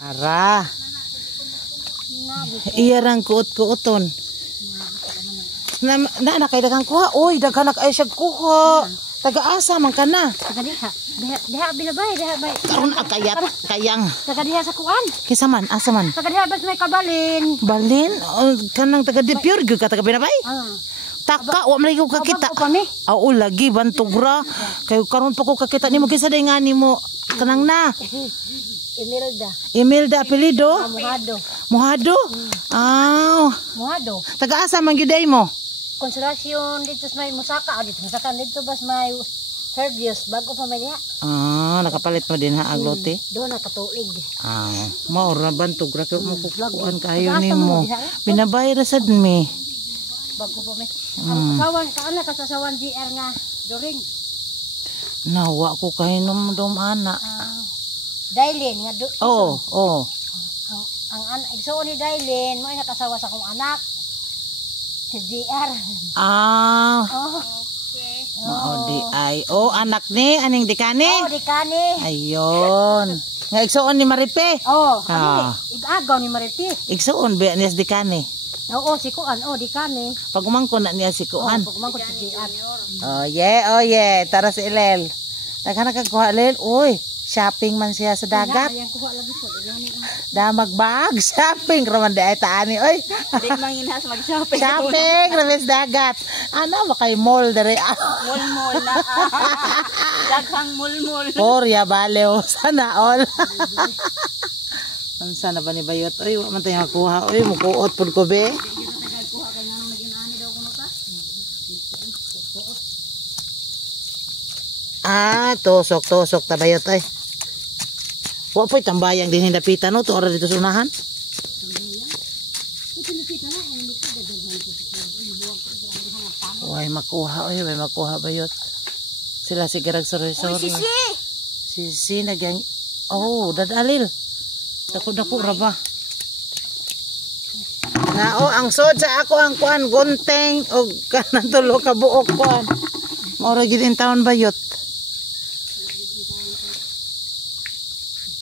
Ara. Iyarang kuot-kuoton. Na kay daghang kuha. Oy, daghan na kay siya kuha. Taga-asa man kana. Taga diha. Diha bilabay, diha bay. Karon akayat kayang. Taga diha sa kuan. Kisa man, asa man? Taga diha bas may kabalin. Balin? Kanang taga di pure gyud ka taga Binabay? Taka wa man ka kita. Oo lagi bantugra. Kay karon pa ko kakita nimo kisa day nga nimo kanang na. Imelda apelyido? Mohado. Mohado? Mohado. Taga-asa man gyud mo? Konsolasyon dito sa may Musaka, dito bas may Herbios bago pa may diha. Nakapalit mo din ha aglote. Doon nakatuig. Mao ra bantog ra kay mo kukuan kayo nimo. Binabay ra sad mi. Bago pa may. Ang kasawan kaana kasawan GR nga Doring. Nawa ko kahinom dom ana. Dailin nga Oo. Ang anak igsuon ni Dailin mo ay nakasawa sa akong anak. Si GR. Okay. Di ay. Anak ni aning Dikani? Dikani. Ayon. Nga igsuon ni Maripe? Igagaw ni Maripe. Igsuon ba niya si Dikani? Oo, si Kuan. Dikani. Pag umangkon na niya si Kuan. Pag umangkon si GR. Oh yeah. Tara si Ilel. Naghanap kagkuha Ilel. Uy. Shopping man siya sa dagat. Magbag shopping raman di ay taani oy. Di manginhas mag-shopping. Shopping raman sa dagat. Ano ba kay mall dere? Mall na. Daghang mall. Porya balew sana all. Unsa na ba ni bayot oy wa man tayo makuha oy mukuot pud ko be. Tosok tabayot ay. Wa po'y tambayang din hindapitan no to ora dito sa unahan. Way makuha bayot. Sila sigarag sorry. Sisi nagyang dadalil. Dako ra ba? Ang sod sa ako ang kuan gunteng og kanang tulo ka buok kuan. Maura gid in taon bayot.